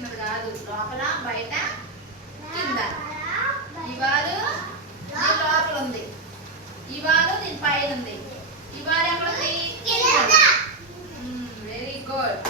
చిన్నది కాదు, లోపల బయట కింద. ఈ బాల్ దీని లోపల ఉంది, ఈ బాల్ దీని పైన ఉంది. ఈ బాల్ ఎక్కడ ఉంది? Very good.